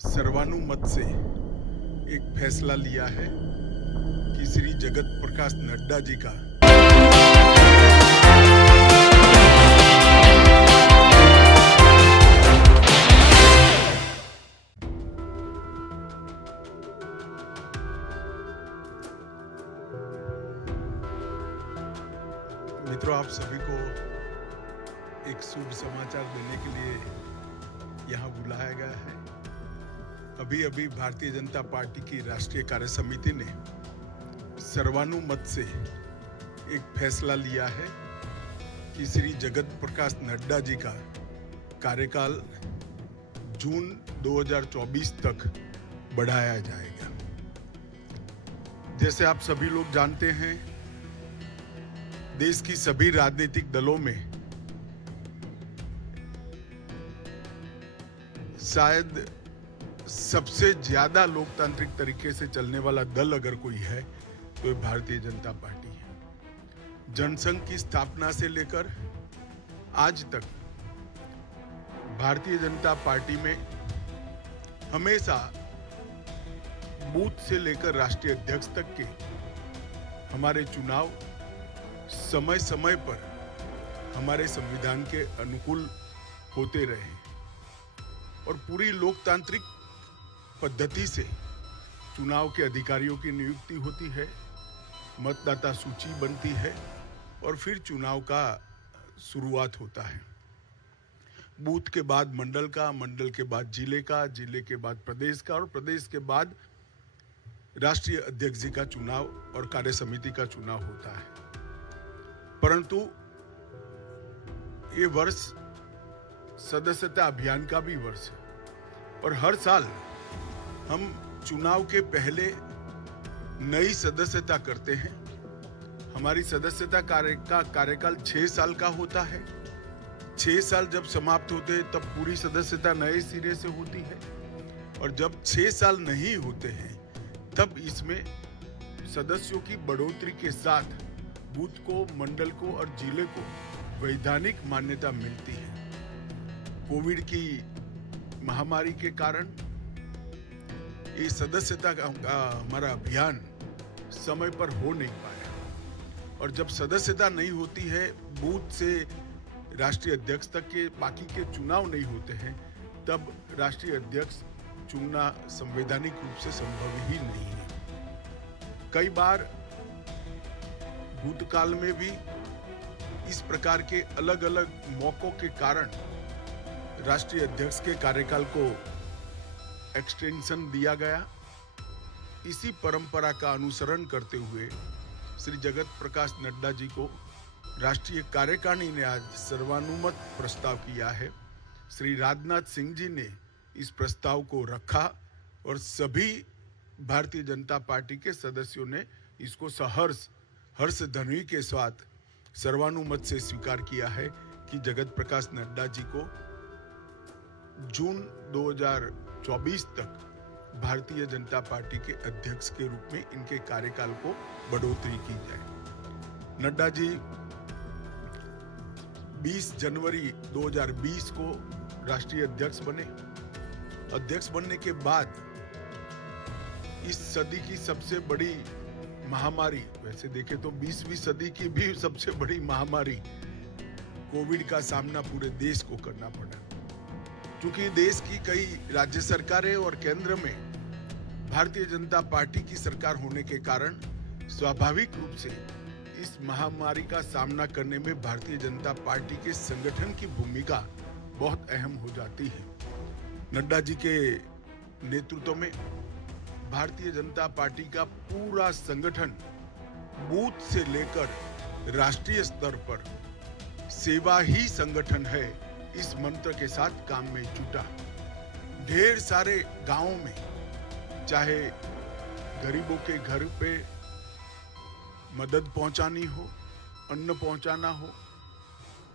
सर्वानुमत से एक फैसला लिया है कि श्री जगत प्रकाश नड्डा जी का मित्रों, आप सभी को एक शुभ समाचार देने के लिए यहाँ बुलाया गया है। अभी अभी भारतीय जनता पार्टी की राष्ट्रीय कार्य समिति ने सर्वानुमत से एक फैसला लिया है कि श्री जगत प्रकाश नड्डा जी का कार्यकाल जून 2024 तक बढ़ाया जाएगा। जैसे आप सभी लोग जानते हैं, देश की सभी राजनीतिक दलों में शायद सबसे ज्यादा लोकतांत्रिक तरीके से चलने वाला दल अगर कोई है तो भारतीय जनता पार्टी है। जनसंघ की स्थापना से लेकर आज तक भारतीय जनता पार्टी में हमेशा बूथ से लेकर राष्ट्रीय अध्यक्ष तक के हमारे चुनाव समय समय पर हमारे संविधान के अनुकूल होते रहे और पूरी लोकतांत्रिक पद्धति से चुनाव के अधिकारियों की नियुक्ति होती है, मतदाता सूची बनती है और फिर चुनाव का शुरुआत होता है। बूथ के बाद मंडल का, मंडल के बाद जिले का, जिले के बाद प्रदेश का और प्रदेश के बाद राष्ट्रीय अध्यक्ष जी का चुनाव और कार्य समिति का चुनाव होता है। परंतु ये वर्ष सदस्यता अभियान का भी वर्ष है और हर साल हम चुनाव के पहले नई सदस्यता करते हैं। हमारी सदस्यता कार्यकाल 6 साल का होता है। 6 साल जब समाप्त होते हैं तब पूरी सदस्यता नए सिरे से होती है और जब 6 साल नहीं होते हैं तब इसमें सदस्यों की बढ़ोतरी के साथ बूथ को, मंडल को और जिले को वैधानिक मान्यता मिलती है। कोविड की महामारी के कारण ये सदस्यता का हमारा अभियान समय पर हो नहीं पाया और जब सदस्यता नहीं होती है, बूथ से राष्ट्रीय अध्यक्ष तक के बाकी के चुनाव नहीं होते हैं, तब राष्ट्रीय अध्यक्ष चुनना संवैधानिक रूप से संभव ही नहीं है। कई बार भूतकाल में भी इस प्रकार के अलग अलग मौकों के कारण राष्ट्रीय अध्यक्ष के कार्यकाल को एक्सटेंशन दिया गया। इसी परंपरा का अनुसरण करते हुए श्री जगत प्रकाश नड्डा जी को राष्ट्रीय कार्यकारिणी ने आज सर्वानुमत प्रस्ताव किया है। श्री राजनाथ सिंह जी ने इस प्रस्ताव को रखा और सभी भारतीय जनता पार्टी के सदस्यों ने इसको सहर्ष हर्ष ध्वनि के साथ सर्वानुमत से स्वीकार किया है कि जगत प्रकाश नड्डा जी को जून 2024 तक भारतीय जनता पार्टी के अध्यक्ष के रूप में इनके कार्यकाल को बढ़ोतरी की जाए। नड्डा जी 20 जनवरी 2020 को राष्ट्रीय अध्यक्ष बने। अध्यक्ष बनने के बाद इस सदी की सबसे बड़ी महामारी, वैसे देखें तो 20वीं सदी की भी सबसे बड़ी महामारी कोविड का सामना पूरे देश को करना पड़ा। क्योंकि देश की कई राज्य सरकारें और केंद्र में भारतीय जनता पार्टी की सरकार होने के कारण स्वाभाविक रूप से इस महामारी का सामना करने में भारतीय जनता पार्टी के संगठन की भूमिका बहुत अहम हो जाती है। नड्डा जी के नेतृत्व में भारतीय जनता पार्टी का पूरा संगठन बूथ से लेकर राष्ट्रीय स्तर पर सेवा ही संगठन है, इस मंत्र के साथ काम में जुटा। ढेर सारे गांवों में चाहे गरीबों के घर पे मदद पहुंचानी हो, अन्न पहुंचाना हो,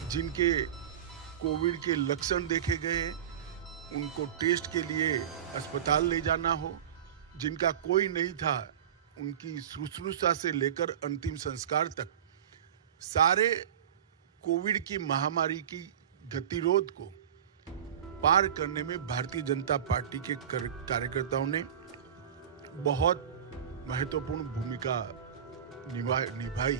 जिनके कोविड के लक्षण देखे गए उनको टेस्ट के लिए अस्पताल ले जाना हो, जिनका कोई नहीं था उनकी शुश्रूषा से लेकर अंतिम संस्कार तक सारे कोविड की महामारी की गतिरोध को पार करने में भारतीय जनता पार्टी के कार्यकर्ताओं ने बहुत महत्वपूर्ण भूमिका निभाई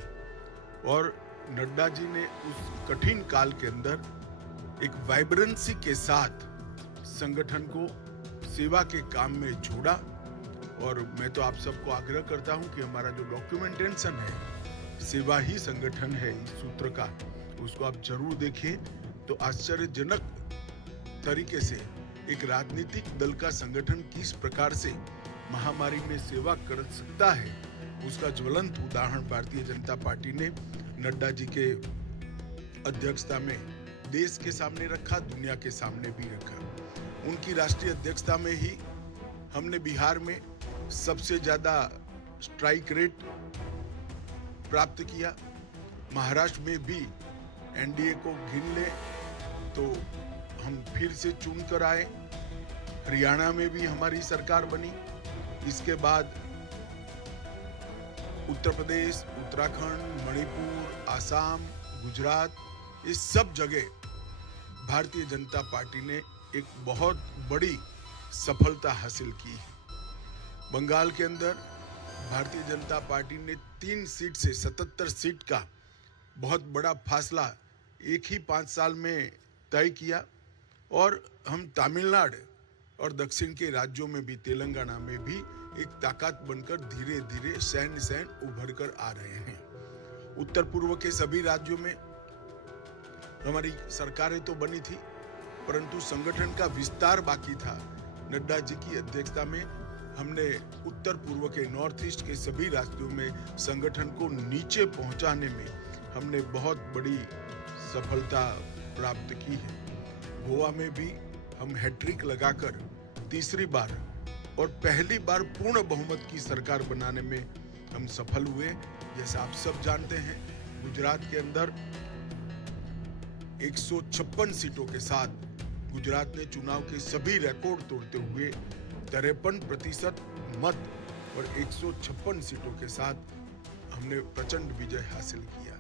और नड्डा जी ने उस कठिन काल के अंदर एक वाइब्रेंसी के साथ संगठन को सेवा के काम में जोड़ा। और मैं तो आप सबको आग्रह करता हूं कि हमारा जो डॉक्यूमेंटेशन है, सेवा ही संगठन है, इस सूत्र का, उसको आप जरूर देखें। तो आश्चर्यजनक तरीके से एक राजनीतिक दल का संगठन किस प्रकार से महामारी में सेवा कर सकता है, उसका ज्वलंत उदाहरण भारतीय जनता पार्टी ने नड्डा जी के अध्यक्षता में देश के सामने रखा, दुनिया के सामने भी रखा। उनकी राष्ट्रीय अध्यक्षता में ही हमने बिहार में सबसे ज्यादा स्ट्राइक रेट प्राप्त किया। महाराष्ट्र में भी एनडीए को गिन ले तो हम फिर से चुन कर आए। हरियाणा में भी हमारी सरकार बनी। इसके बाद उत्तर प्रदेश, उत्तराखंड, मणिपुर, आसाम, गुजरात, इस सब जगह भारतीय जनता पार्टी ने एक बहुत बड़ी सफलता हासिल की है। बंगाल के अंदर भारतीय जनता पार्टी ने 3 सीट से 77 सीट का बहुत बड़ा फासला एक ही 5 साल में तय किया। और हम तमिलनाडु और दक्षिण के राज्यों में भी, तेलंगाना में भी एक ताकत बनकर धीरे धीरे सैन उभर कर आ रहे हैं। उत्तर पूर्व के सभी राज्यों में हमारी सरकारें तो बनी थी, परंतु संगठन का विस्तार बाकी था। नड्डा जी की अध्यक्षता में हमने उत्तर पूर्व के नॉर्थ ईस्ट के सभी राज्यों में संगठन को नीचे पहुंचाने में हमने बहुत बड़ी सफलता प्राप्त की है। गोवा में भी हम हैट्रिक लगाकर तीसरी बार और पहली बार पूर्ण बहुमत की सरकार बनाने में हम सफल हुए। जैसा आप सब जानते हैं, गुजरात के अंदर 156 सीटों के साथ गुजरात ने चुनाव के सभी रिकॉर्ड तोड़ते हुए 53% मत और 156 सीटों के साथ हमने प्रचंड विजय हासिल किया।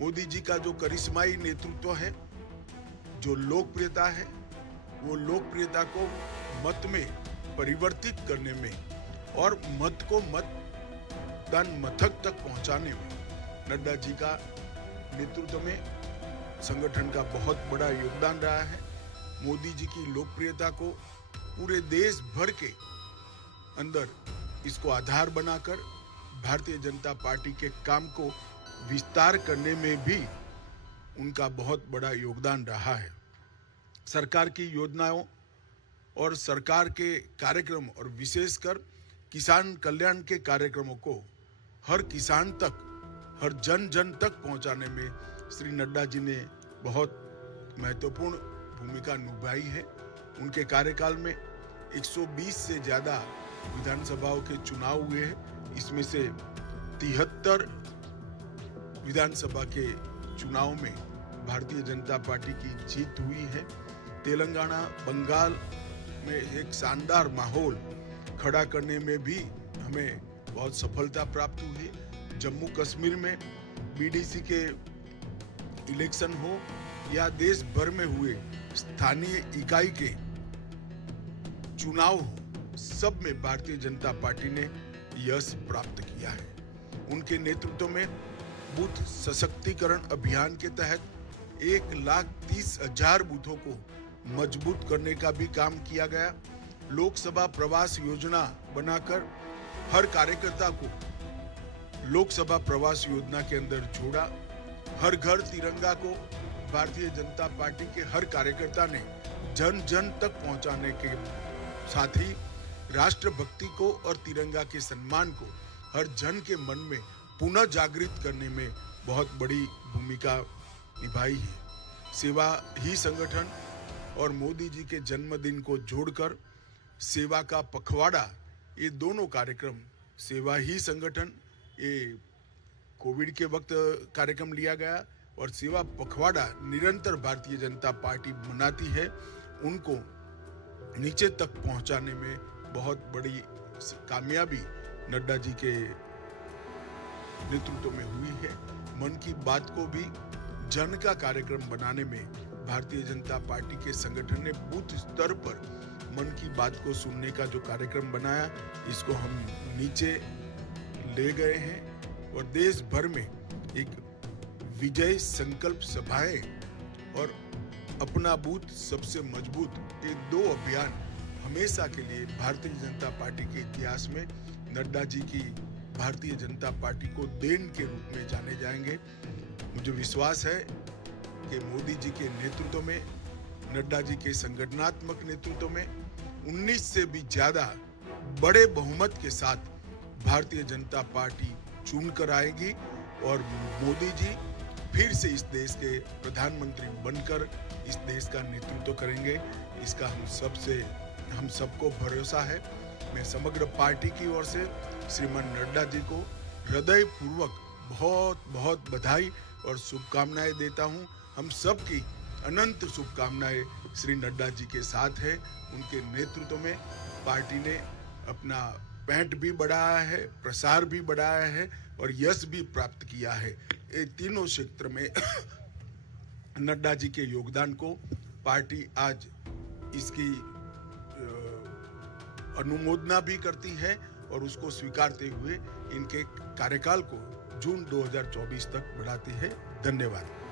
मोदी जी का जो करिश्माई नेतृत्व है, जो लोकप्रियता है, वो लोकप्रियता को मत में परिवर्तित करने में और मत को मतदान मथक तक पहुंचाने में नड्डा जी का नेतृत्व में संगठन का बहुत बड़ा योगदान रहा है। मोदी जी की लोकप्रियता को पूरे देश भर के अंदर इसको आधार बनाकर भारतीय जनता पार्टी के काम को विस्तार करने में भी उनका बहुत बड़ा योगदान रहा है। सरकार की योजनाओं और सरकार के कार्यक्रम और विशेषकर किसान कल्याण के कार्यक्रमों को हर किसान तक, हर जन जन तक पहुंचाने में श्री नड्डा जी ने बहुत महत्वपूर्ण भूमिका निभाई है। उनके कार्यकाल में 120 से ज्यादा विधानसभाओं के चुनाव हुए हैं। इसमें से 73 विधानसभा के चुनाव में भारतीय जनता पार्टी की जीत हुई है। तेलंगाना, बंगाल में एक शानदार माहौल खड़ा करने में भी हमें बहुत सफलता प्राप्त हुई है। जम्मू कश्मीर में बीडीसी के इलेक्शन हो या देश भर में हुए स्थानीय इकाई के चुनाव हो, सब में भारतीय जनता पार्टी ने यश प्राप्त किया है। उनके नेतृत्व में बूथ सशक्तिकरण अभियान के तहत 1,30,000 बूथों को मजबूत करने का भी काम किया गया। लोकसभा प्रवास योजना बनाकर हर कार्यकर्ता को लोकसभा प्रवास योजना के अंदर जोड़ा। हर घर तिरंगा को भारतीय जनता पार्टी के हर कार्यकर्ता ने जन जन तक पहुंचाने के साथ ही राष्ट्रभक्ति को और तिरंगा के सम्मान को हर जन के मन में पुनः जागृत करने में बहुत बड़ी भूमिका निभाई है। सेवा ही संगठन और मोदी जी के जन्मदिन को जोड़कर सेवा का पखवाड़ा, ये दोनों कार्यक्रम, सेवा ही संगठन, ये कोविड के वक्त कार्यक्रम लिया गया और सेवा पखवाड़ा निरंतर भारतीय जनता पार्टी मनाती है। उनको नीचे तक पहुंचाने में बहुत बड़ी कामयाबी नड्डा जी के नेतृत्व में हुई है। मन की बात को भी जन का कार्यक्रम बनाने में भारतीय जनता पार्टी के संगठन ने बूथ स्तर पर मन की बात को सुनने का जो कार्यक्रम बनाया, इसको हम नीचे ले गए हैं और देश भर में एक विजय संकल्प सभाएं और अपना बूथ सबसे मजबूत, ये 2 अभियान हमेशा के लिए भारतीय जनता पार्टी के इतिहास में नड्डा जी की भारतीय जनता पार्टी को देन के रूप में जाने जाएंगे। मुझे विश्वास है कि मोदी जी के नेतृत्व में, नड्डा जी के संगठनात्मक नेतृत्व में 19 से भी ज्यादा बड़े बहुमत के साथ भारतीय जनता पार्टी चुन कर आएगी और मोदी जी फिर से इस देश के प्रधानमंत्री बनकर इस देश का नेतृत्व करेंगे। इसका हम सबको भरोसा है। मैं समग्र पार्टी की ओर से श्रीमान नड्डा जी को हृदय पूर्वक बहुत बहुत बधाई और शुभकामनाएं देता हूं। हम सब की अनंत शुभकामनाएं श्री नड्डा जी के साथ है। उनके नेतृत्व में पार्टी ने अपना पैठ भी बढ़ाया है, प्रसार भी बढ़ाया है और यश भी प्राप्त किया है। ये तीनों क्षेत्र में नड्डा जी के योगदान को पार्टी आज इसकी अनुमोदना भी करती है और उसको स्वीकारते हुए इनके कार्यकाल को जून 2024 तक बढ़ाती है। धन्यवाद।